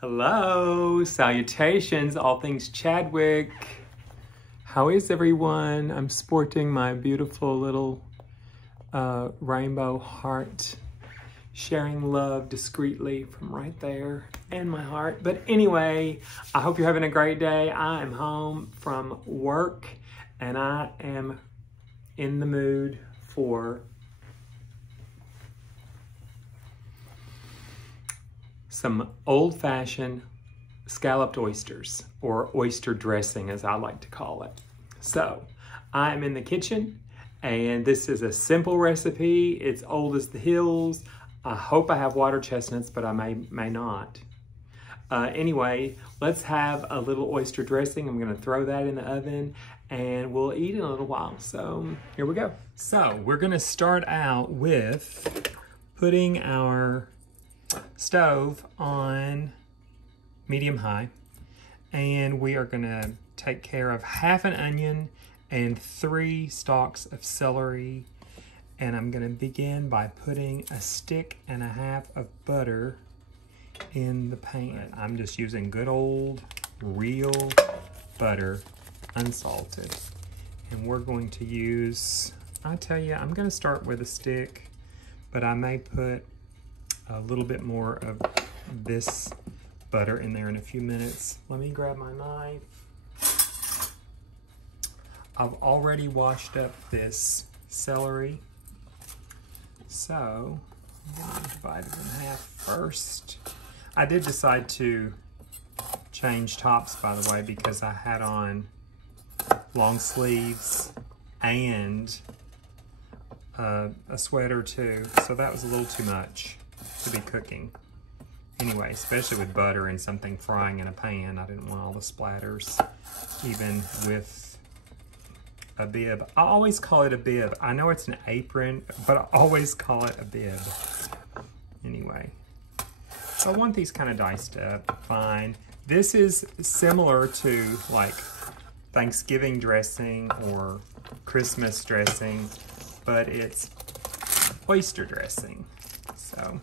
Hello, salutations, all things Chadwick. How is everyone? I'm sporting my beautiful little rainbow heart, sharing love discreetly from right there in my heart. But anyway, I hope you're having a great day. I am home from work and I am in the mood for some old-fashioned scalloped oysters, or oyster dressing as I like to call it. So I'm in the kitchen and this is a simple recipe. It's old as the hills. I hope I have water chestnuts, but I may not. Anyway, let's have a little oyster dressing. I'm gonna throw that in the oven and we'll eat in a little while. So here we go. So we're gonna start out with putting our stove on medium high, and we are gonna take care of half an onion and 3 stalks of celery. And I'm gonna begin by putting a stick and a half of butter in the pan. I'm just using good old real butter, unsalted. And we're going to use, I tell you, I'm gonna start with a stick, but I may put a little bit more of this butter in there in a few minutes. Let me grab my knife. I've already washed up this celery, so I'm going to divide it in half first. I did decide to change tops, by the way, because I had on long sleeves and a sweater too, so that was a little too much to be cooking. Anyway, especially with butter and something frying in a pan, I didn't want all the splatters, even with a bib. I always call it a bib. I know it's an apron, but I always call it a bib. Anyway, so I want these kind of diced up, fine. This is similar to like Thanksgiving dressing or Christmas dressing, but it's oyster dressing. So,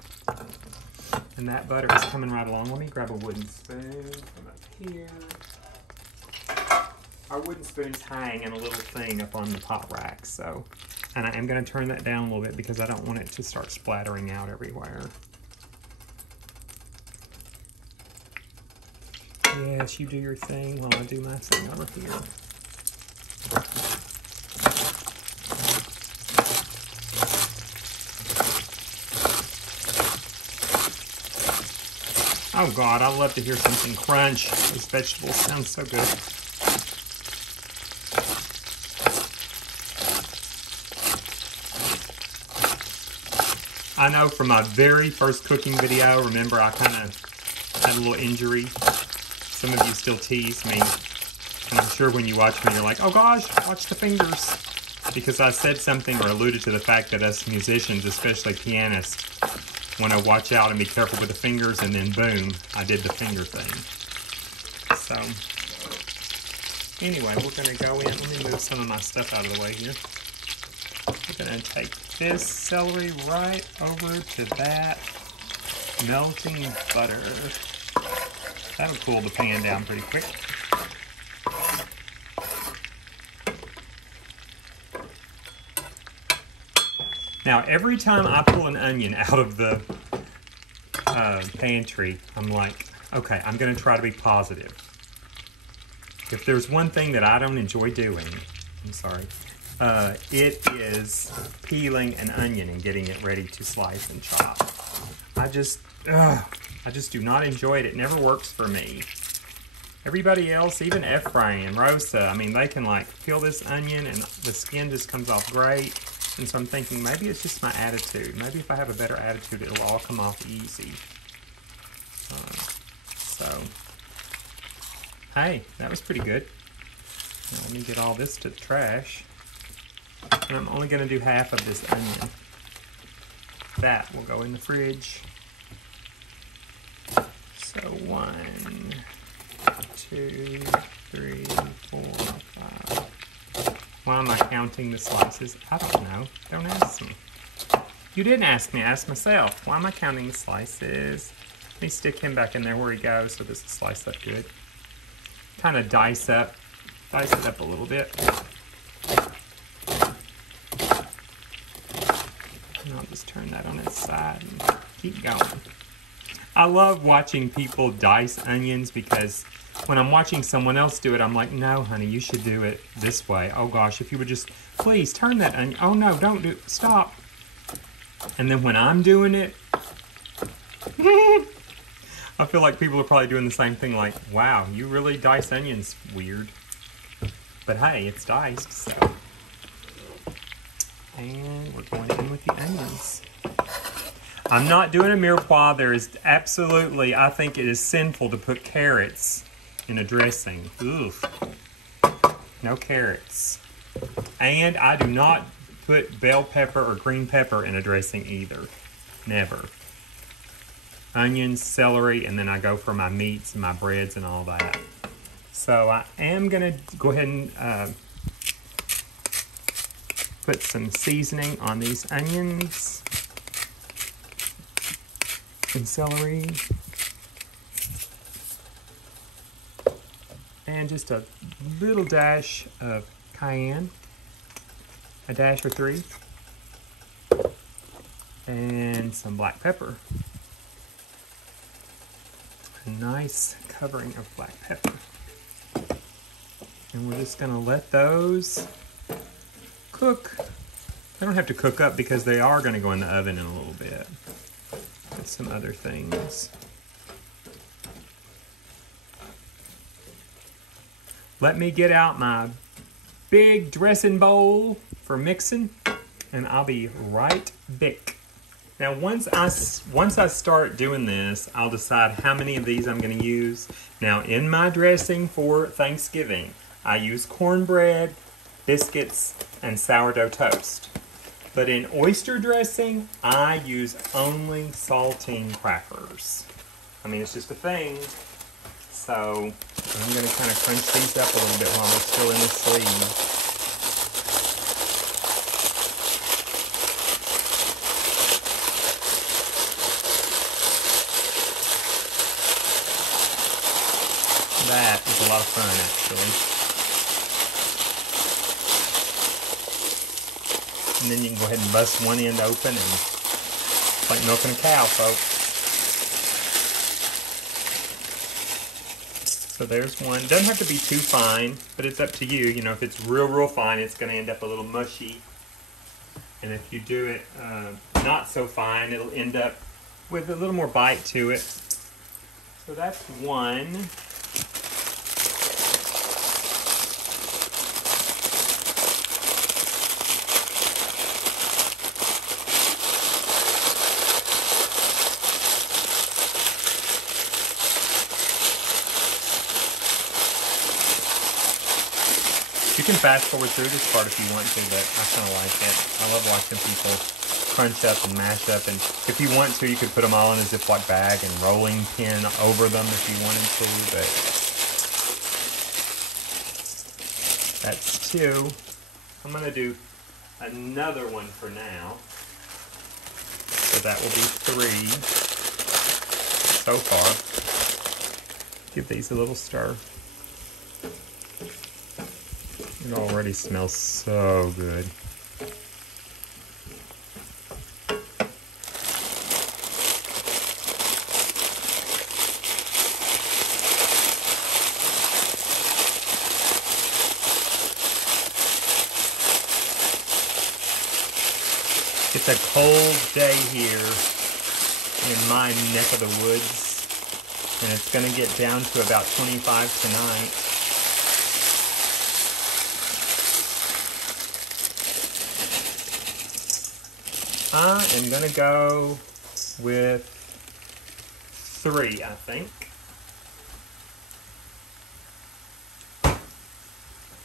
and that butter is coming right along. Let me grab a wooden spoon from up here. Our wooden spoons hang in a little thing up on the pot rack, so, and I am gonna turn that down a little bit because I don't want it to start splattering out everywhere. Yes, you do your thing while I do my thing over here. Oh God, I love to hear something crunch. These vegetables sound so good. I know from my very first cooking video, remember I kind of had a little injury. Some of you still tease me. And I'm sure when you watch me, you're like, oh gosh, watch the fingers. Because I said something or alluded to the fact that us musicians, especially pianists, want to watch out and be careful with the fingers, and then boom, I did the finger thing. So, anyway, we're going to go in. Let me move some of my stuff out of the way here. We're going to take this celery right over to that melting butter. That'll cool the pan down pretty quick. Now, every time I pull an onion out of the pantry, I'm like, okay, I'm gonna try to be positive. If there's one thing that I don't enjoy doing, I'm sorry, it is peeling an onion and getting it ready to slice and chop. I just do not enjoy it. It never works for me. Everybody else, even Ephraim and Rosa, I mean, they can like peel this onion and the skin just comes off great. And so I'm thinking, maybe it's just my attitude. Maybe if I have a better attitude, it'll all come off easy. So, hey, that was pretty good. Now let me get all this to the trash. And I'm only gonna do half of this onion. That will go in the fridge. So 1, 2, 3, 4, 5. Why am I counting the slices? I don't know. Don't ask me. You didn't ask me. I asked myself. Why am I counting the slices? Let me stick him back in there where he goes so this will slice up good. Kind of dice it up a little bit. And I'll just turn that on its side and keep going. I love watching people dice onions because when I'm watching someone else do it, I'm like, no, honey, you should do it this way. Oh gosh, if you would just, please turn that onion. Oh no, don't do it, stop. And then when I'm doing it, I feel like people are probably doing the same thing like, wow, you really dice onions weird. But hey, it's diced, so. And we're going in with the onions. I'm not doing a mirepoix. There is absolutely, I think it is sinful to put carrots in a dressing. Oof. No carrots. And I do not put bell pepper or green pepper in a dressing either. Never. Onions, celery, and then I go for my meats and my breads and all that. So I am going to go ahead and put some seasoning on these onions and celery. And just a little dash of cayenne. A dash or 3. And some black pepper. A nice covering of black pepper. And we're just gonna let those cook. They don't have to cook up because they are gonna go in the oven in a little bit with some other things. Let me get out my big dressing bowl for mixing, and I'll be right back. Now once I start doing this, I'll decide how many of these I'm going to use. Now in my dressing for Thanksgiving, I use cornbread, biscuits, and sourdough toast. But in oyster dressing, I use only saltine crackers. I mean, it's just a thing. So I'm going to kind of crunch these up a little bit while they're still in the sleeve. That is a lot of fun, actually. And then you can go ahead and bust one end open, and it's like milking a cow, folks. So there's one. It doesn't have to be too fine, but it's up to you. You know, if it's real, real fine, it's going to end up a little mushy. And if you do it not so fine, it'll end up with a little more bite to it. So that's one. You can fast forward through this part if you want to, but I kind of like it. I love watching people crunch up and mash up, and if you want to, you could put them all in a Ziploc bag and rolling pin over them if you wanted to, but that's 2. I'm going to do another one for now, so that will be 3 so far. Give these a little stir. It already smells so good. It's a cold day here in my neck of the woods, and it's going to get down to about 25 tonight. I am going to go with 3, I think.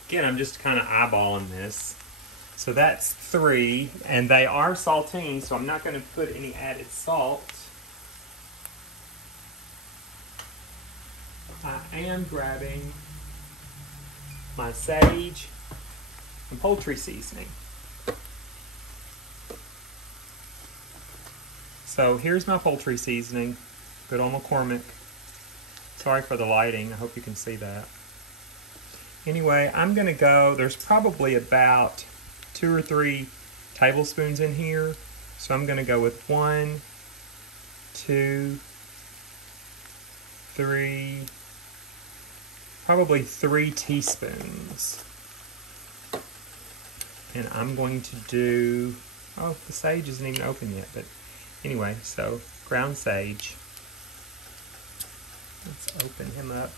Again, I'm just kind of eyeballing this. So that's 3, and they are saltine, so I'm not going to put any added salt. I am grabbing my sage and poultry seasoning. So here's my poultry seasoning. Good old McCormick. Sorry for the lighting. I hope you can see that. Anyway, I'm going to go, there's probably about 2 or 3 tablespoons in here. So I'm going to go with 1, 2, 3, probably 3 teaspoons. And I'm going to do, oh, the sage isn't even open yet, but anyway, so ground sage. Let's open him up.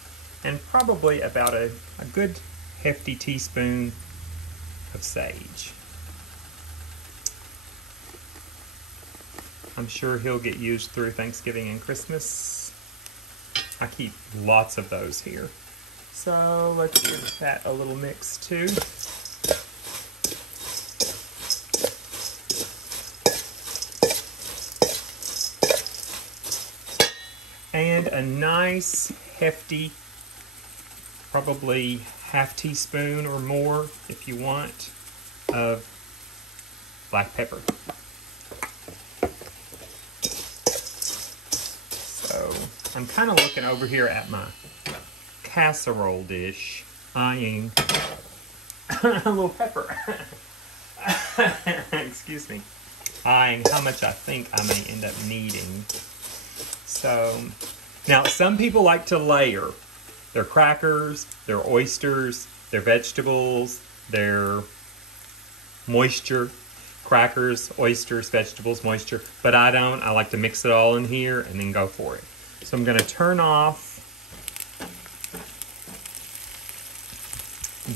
And probably about a good hefty teaspoon of sage. I'm sure he'll get used through Thanksgiving and Christmas. I keep lots of those here. So let's give that a little mix too. And a nice hefty, probably half teaspoon or more if you want, of black pepper. So I'm kind of looking over here at my casserole dish, eyeing a little pepper. Excuse me. Eyeing how much I think I may end up needing. So, now some people like to layer their crackers, their oysters, their vegetables, their moisture, crackers, oysters, vegetables, moisture, but I don't. I like to mix it all in here and then go for it. So I'm going to turn off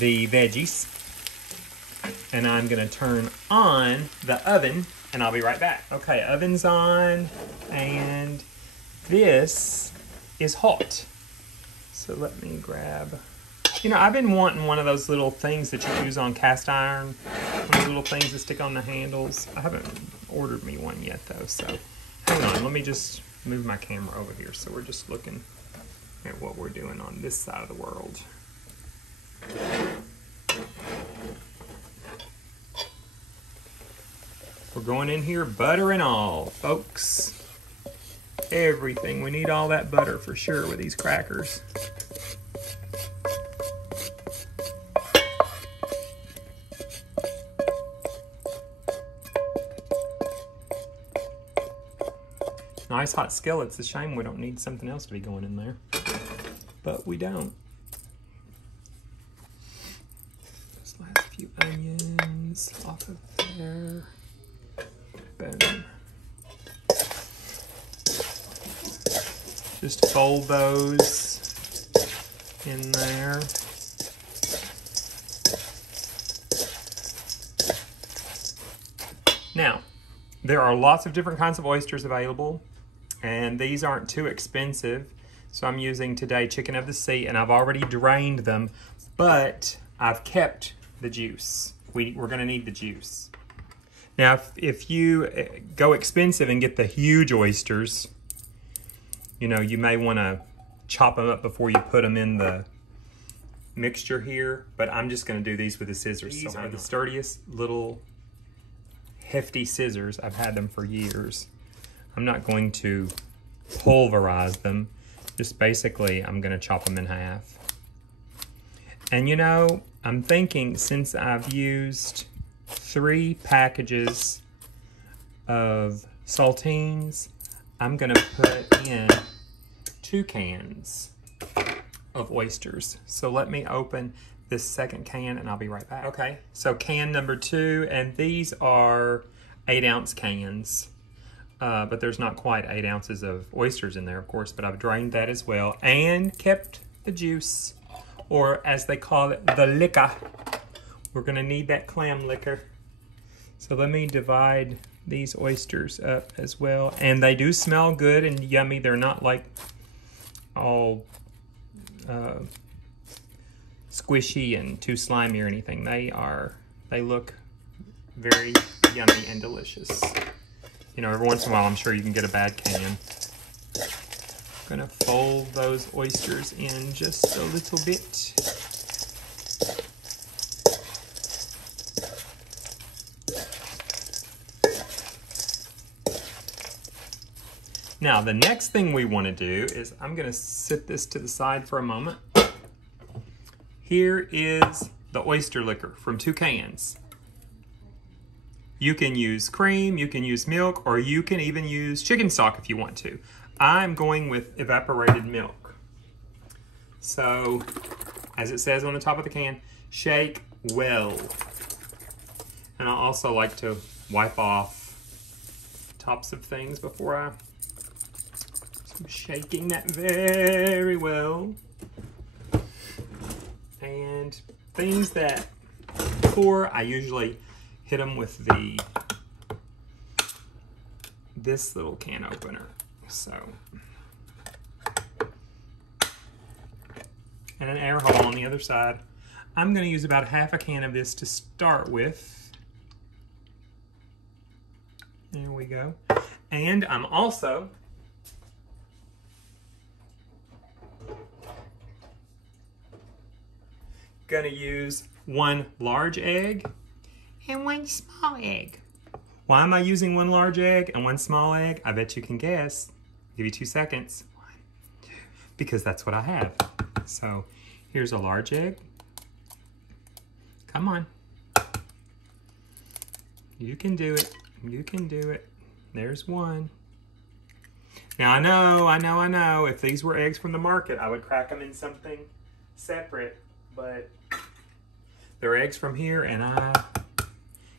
the veggies and I'm going to turn on the oven and I'll be right back. Okay, oven's on and this is hot. So let me grab, you know, I've been wanting one of those little things that you use on cast iron, one of those little things that stick on the handles. I haven't ordered me one yet though, so hang on, let me just move my camera over here so we're just looking at what we're doing on this side of the world. We're going in here butter and all, folks. Everything. We need all that butter for sure with these crackers. Nice hot skillet. It's a shame we don't need something else to be going in there. But we don't. This last few onions off of there. Boom. Just fold those in there. Now, there are lots of different kinds of oysters available, and these aren't too expensive. So I'm using today Chicken of the Sea, and I've already drained them, but I've kept the juice. We're going to need the juice. Now, if you go expensive and get the huge oysters, you know, you may want to chop them up before you put them in the mixture here, but I'm just going to do these with the scissors. These are the sturdiest little hefty scissors. I've had them for years. I'm not going to pulverize them. Just basically, I'm going to chop them in half. And you know, I'm thinking since I've used 3 packages of saltines, I'm going to put in 2 cans of oysters. So let me open this second can and I'll be right back. Okay, so can number 2, and these are 8-ounce cans. But there's not quite 8 ounces of oysters in there, of course, but I've drained that as well and kept the juice, or as they call it, the liquor. We're going to need that clam liquor. So let me divide these oysters up as well. And they do smell good and yummy. They're not like all squishy and too slimy or anything. They look very yummy and delicious. You know, every once in a while I'm sure you can get a bad can. I'm gonna fold those oysters in just a little bit. Now, the next thing we want to do is I'm going to sit this to the side for a moment. Here is the oyster liquor from 2 cans. You can use cream, you can use milk, or you can even use chicken stock if you want to. I'm going with evaporated milk. So, as it says on the top of the can, shake well. And I also like to wipe off tops of things before I'm shaking that very well. And things that pour, I usually hit them with this little can opener. So, and an air hole on the other side. I'm going to use about half a can of this to start with. There we go. And I'm also going to use 1 large egg and 1 small egg. Why am I using 1 large egg and 1 small egg? I bet you can guess. I'll give you 2 seconds. 1, 2, because that's what I have. So here's a large egg. Come on. You can do it. You can do it. There's 1. Now I know, if these were eggs from the market, I would crack them in something separate, but they're eggs from here, and I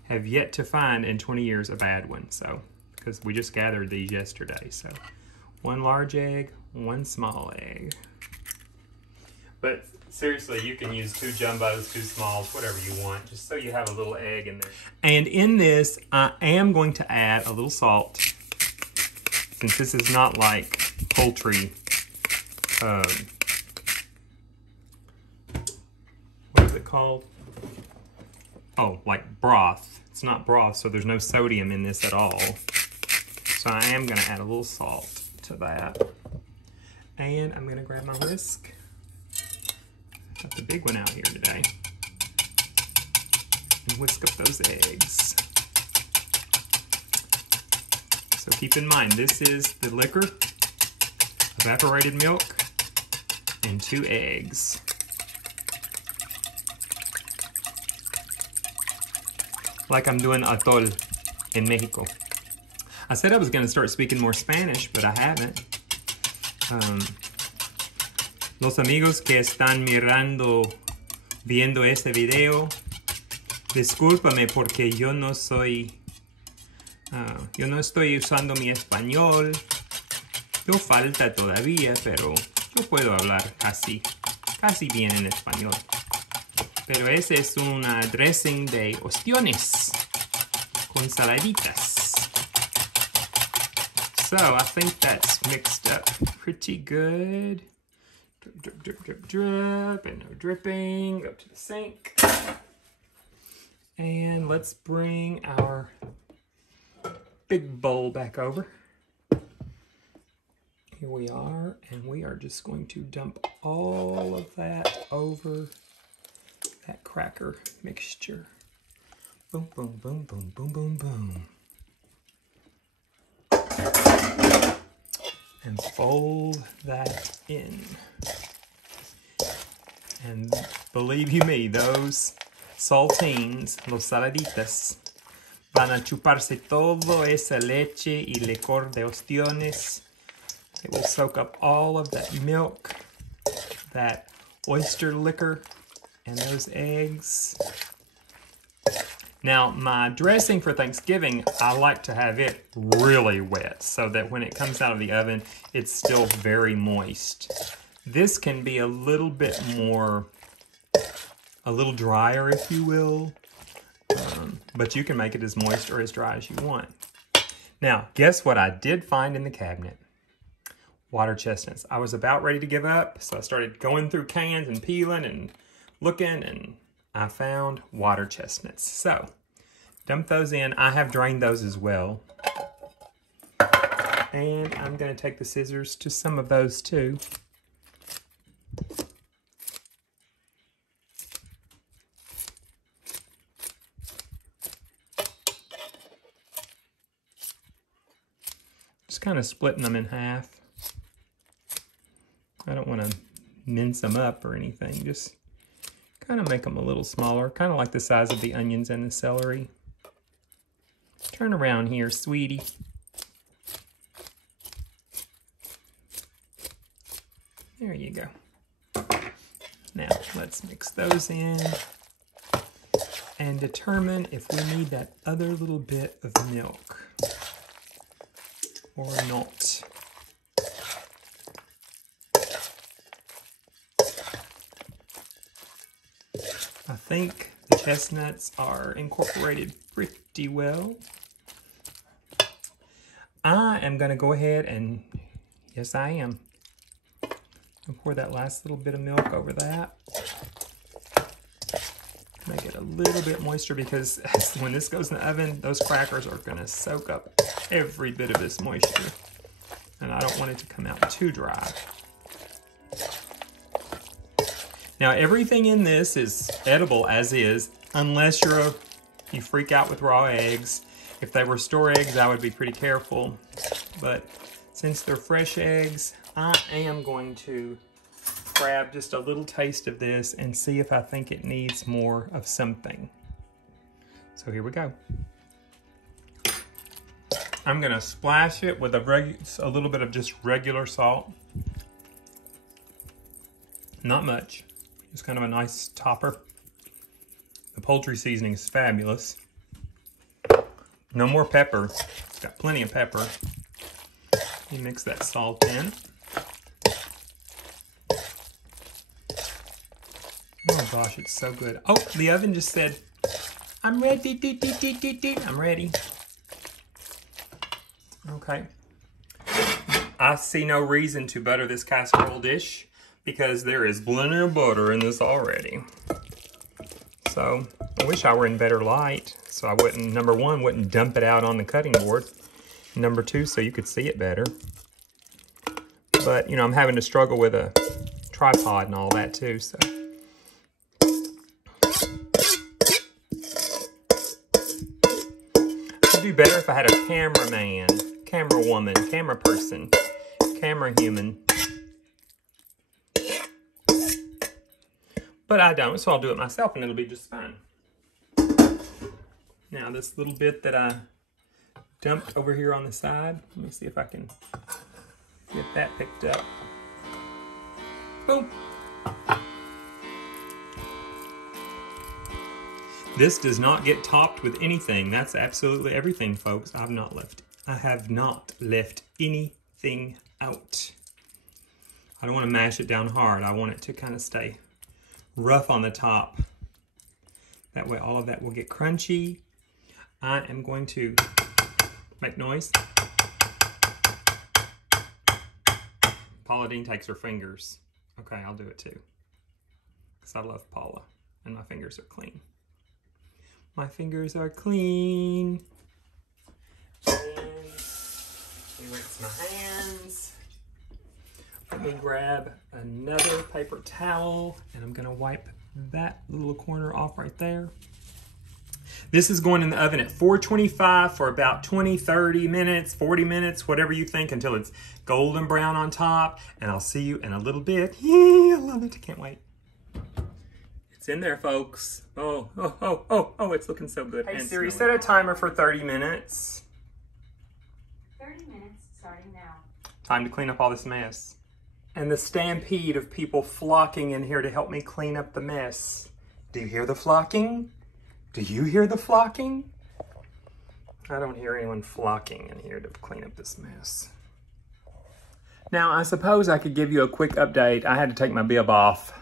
have yet to find in 20 years a bad one, so, because we just gathered these yesterday. So 1 large egg, 1 small egg. But seriously, you can use 2 jumbos, 2 smalls, whatever you want, just so you have a little egg in there. And in this, I am going to add a little salt, since this is not like poultry, what is it called? Oh, like broth. It's not broth, so there's no sodium in this at all. So I am gonna add a little salt to that. And I'm gonna grab my whisk. Got the big one out here today. And whisk up those eggs. So keep in mind, this is the liquor, evaporated milk, and 2 eggs. Like I'm doing atol in Mexico. I said I was going to start speaking more Spanish, but I haven't. Los amigos que están viendo este video, discúlpame porque yo no estoy usando mi español. Yo falta todavía, pero yo puedo hablar casi bien en español. Pero ese es un dressing de ostiones con saladitas. So I think that's mixed up pretty good. Drip, drip, drip, drip, drip, and no dripping. Go to the sink. And let's bring our big bowl back over. Here we are, and we are just going to dump all of that over that cracker mixture. Boom, boom, boom, boom, boom, boom, boom. And fold that in. And believe you me, those saltines, los saladitas, van a chuparse todo esa leche y licor de ostiones. It will soak up all of that milk, that oyster liquor, and those eggs. Now, my dressing for Thanksgiving, I like to have it really wet so that when it comes out of the oven, it's still very moist. This can be a little bit more, a little drier, if you will, but you can make it as moist or as dry as you want. Now, guess what I did find in the cabinet? Water chestnuts. I was about ready to give up, so I started going through cans and peeling and looking, and I found water chestnuts. So, dump those in. I have drained those as well. And I'm going to take the scissors to some of those too. Just kind of splitting them in half. I don't want to mince them up or anything. Just kind of make them a little smaller, kind of like the size of the onions and the celery. Turn around here, sweetie. There you go. Now, let's mix those in and determine if we need that other little bit of milk or not. I think the chestnuts are incorporated pretty well. I am going to go ahead and, yes I am, and pour that last little bit of milk over that. Make it a little bit moister because when this goes in the oven, those crackers are going to soak up every bit of this moisture. And I don't want it to come out too dry. Now everything in this is edible as is, unless you freak out with raw eggs. If they were store eggs, I would be pretty careful. But since they're fresh eggs, I am going to grab just a little taste of this and see if I think it needs more of something. So here we go. I'm gonna splash it with a little bit of just regular salt. Not much, just kind of a nice topper. The poultry seasoning is fabulous. No more pepper, it's got plenty of pepper. You mix that salt in. Oh gosh, it's so good. Oh, the oven just said, I'm ready. I'm ready. Okay. I see no reason to butter this casserole dish because there is plenty of butter in this already. So I wish I were in better light so I wouldn't, number one, wouldn't dump it out on the cutting board. Number two, so you could see it better. But, you know, I'm having to struggle with a tripod and all that too, so. It'd be better if I had a cameraman, camera woman, camera person, camera human. But I don't, so I'll do it myself and it'll be just fine. Now this little bit that I dumped over here on the side, let me see if I can get that picked up. Boom. This does not get topped with anything. That's absolutely everything, folks. I have not left anything out. I don't want to mash it down hard. I want it to kind of stay rough on the top. That way all of that will get crunchy. I am going to make noise. Paula Deen takes her fingers. Okay, I'll do it too. Because I love Paula and my fingers are clean. My fingers are clean. And let me rinse my hands. Let me grab another paper towel and I'm gonna wipe that little corner off right there. This is going in the oven at 425 for about 20, 30 minutes, 40 minutes, whatever you think, until it's golden brown on top. And I'll see you in a little bit. Yay, I love it, I can't wait. It's in there, folks. Oh, it's looking so good. Hey Siri, set a timer for 30 minutes. 30 minutes starting now. Time to clean up all this mess. And the stampede of people flocking in here to help me clean up the mess. Do you hear the flocking? Do you hear the flocking? I don't hear anyone flocking in here to clean up this mess. Now, I suppose I could give you a quick update. I had to take my bib off.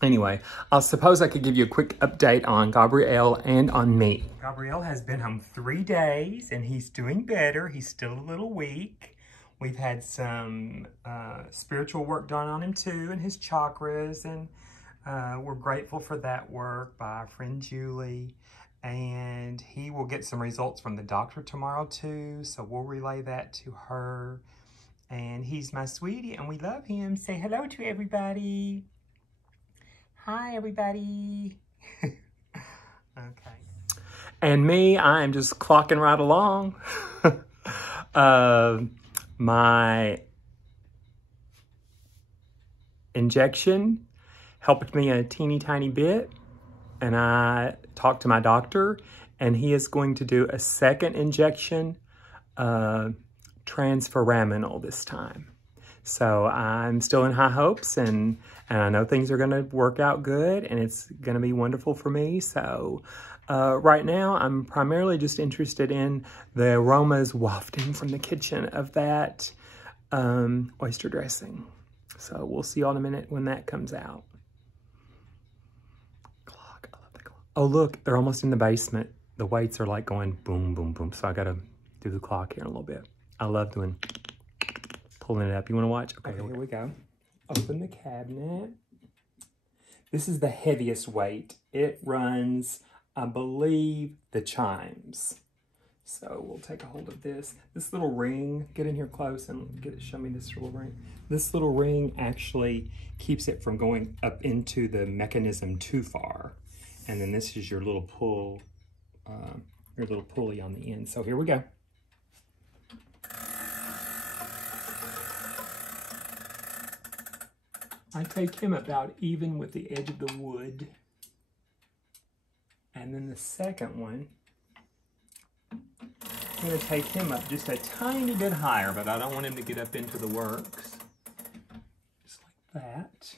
Anyway, I suppose I could give you a quick update on Gabriél and on me. Gabriél has been home 3 days and he's doing better. He's still a little weak. We've had some spiritual work done on him too and his chakras, and we're grateful for that work by our friend Julie. And he will get some results from the doctor tomorrow too, so we'll relay that to her. And he's my sweetie and we love him. Say hello to everybody. Hi, everybody. Okay. And me, I am just clocking right along. My injection helped me a teeny tiny bit, and I talked to my doctor, and he is going to do a second injection, transforaminal this time. So I'm still in high hopes, and I know things are gonna work out good, and it's gonna be wonderful for me. So right now I'm primarily just interested in the aromas wafting from the kitchen of that oyster dressing. So we'll see you in a minute when that comes out. Clock, I love the clock. Oh look, they're almost in the basement. The weights are like going boom, boom, boom. So I gotta do the clock here in a little bit. I love doing, pulling it up. You wanna watch? Okay, here we go. Open the cabinet. This is the heaviest weight. It runs, I believe, the chimes. So we'll take a hold of this. This little ring, get in here close and show me this little ring. This little ring actually keeps it from going up into the mechanism too far. And then this is your little pull, your little pulley on the end. So here we go. I take him about even with the edge of the wood. And then the second one, I'm going to take him up just a tiny bit higher, but I don't want him to get up into the works. Just like that.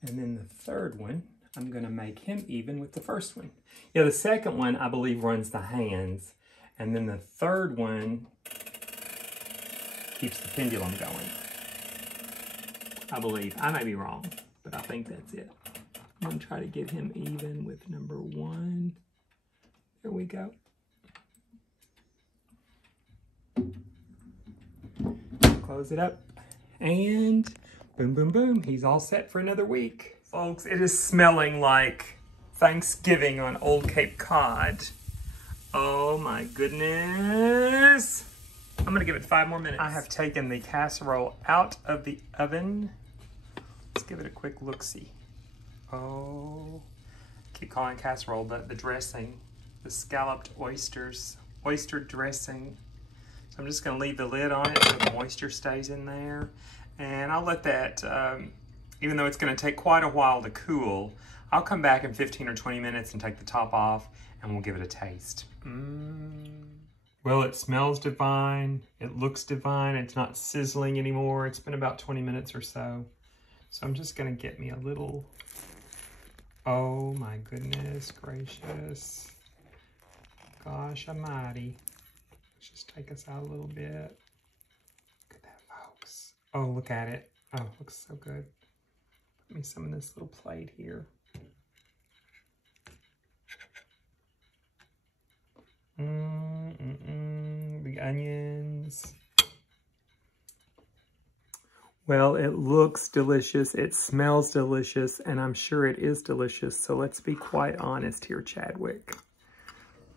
And then the third one, I'm going to make him even with the first one. Yeah, the second one, I believe, runs the hands. And then the third one keeps the pendulum going. I believe. I may be wrong, but I think that's it. I'm going to try to get him even with number one. There we go. Close it up, and boom, boom, boom. He's all set for another week. Folks, it is smelling like Thanksgiving on Old Cape Cod. Oh my goodness. I'm gonna give it 5 more minutes. I have taken the casserole out of the oven. Let's give it a quick look-see. Oh, I keep calling it casserole, but the dressing, the scalloped oysters, oyster dressing. So I'm just gonna leave the lid on it so the moisture stays in there. And I'll let that, even though it's gonna take quite a while to cool, I'll come back in 15 or 20 minutes and take the top off, and we'll give it a taste. Well, it smells divine. It looks divine. It's not sizzling anymore. It's been about 20 minutes or so. So I'm just gonna get me a little, oh my goodness gracious. Gosh almighty. Let's just take us out a little bit. Look at that, folks. Oh, look at it. Oh, it looks so good. Put me some in this little plate here. The onions. Well, it looks delicious, it smells delicious, and I'm sure it is delicious. So let's be quite honest here, Chadwick.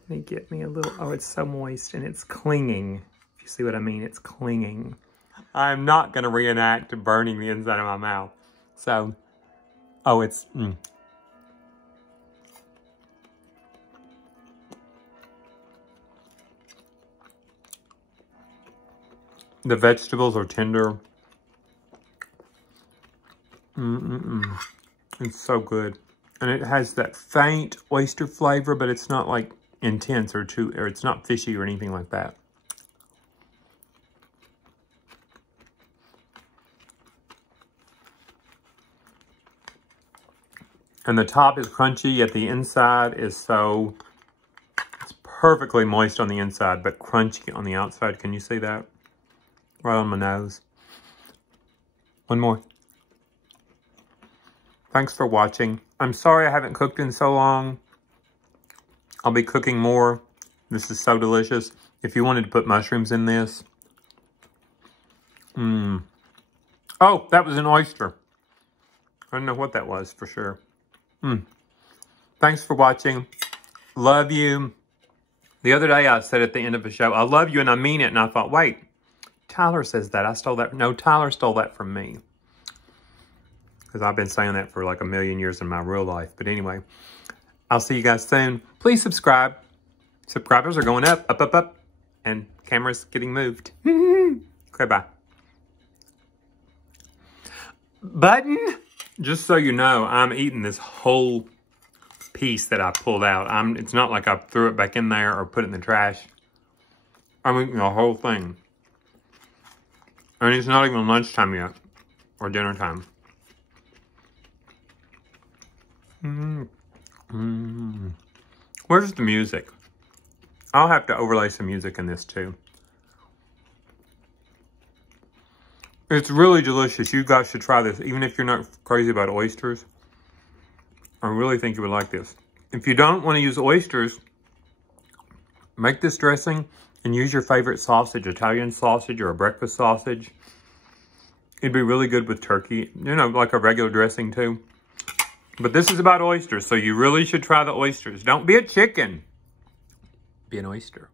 Let me get me a little, oh, it's so moist and it's clinging. If you see what I mean, it's clinging. I'm not gonna reenact burning the inside of my mouth. So, oh, it's, The vegetables are tender. It's so good. And it has that faint oyster flavor, but it's not like intense or it's not fishy or anything like that. And the top is crunchy, yet the inside is so, it's perfectly moist on the inside, but crunchy on the outside. Can you see that? Right on my nose. One more. Thanks for watching. I'm sorry I haven't cooked in so long. I'll be cooking more. This is so delicious. If you wanted to put mushrooms in this. Oh, that was an oyster. I don't know what that was for sure. Thanks for watching. Love you. The other day I said at the end of a show, I love you and I mean it. And I thought, wait, Tyler says that. I stole that. No, Tyler stole that from me. Because I've been saying that for like a million years in my real life. But anyway, I'll see you guys soon. Please subscribe. Subscribers are going up, up, up, up. And camera's getting moved. Okay, bye. Button, just so you know, I'm eating this whole piece that I pulled out. It's not like I threw it back in there or put it in the trash. I'm eating the whole thing. And it's not even lunchtime yet, or dinner time. Where's the music? I'll have to overlay some music in this too. It's really delicious. You guys should try this, even if you're not crazy about oysters. I really think you would like this. If you don't want to use oysters, make this dressing and use your favorite sausage, Italian sausage or a breakfast sausage. It'd be really good with turkey, you know, like a regular dressing too. But this is about oysters, so you really should try the oysters. Don't be a chicken. Be an oyster.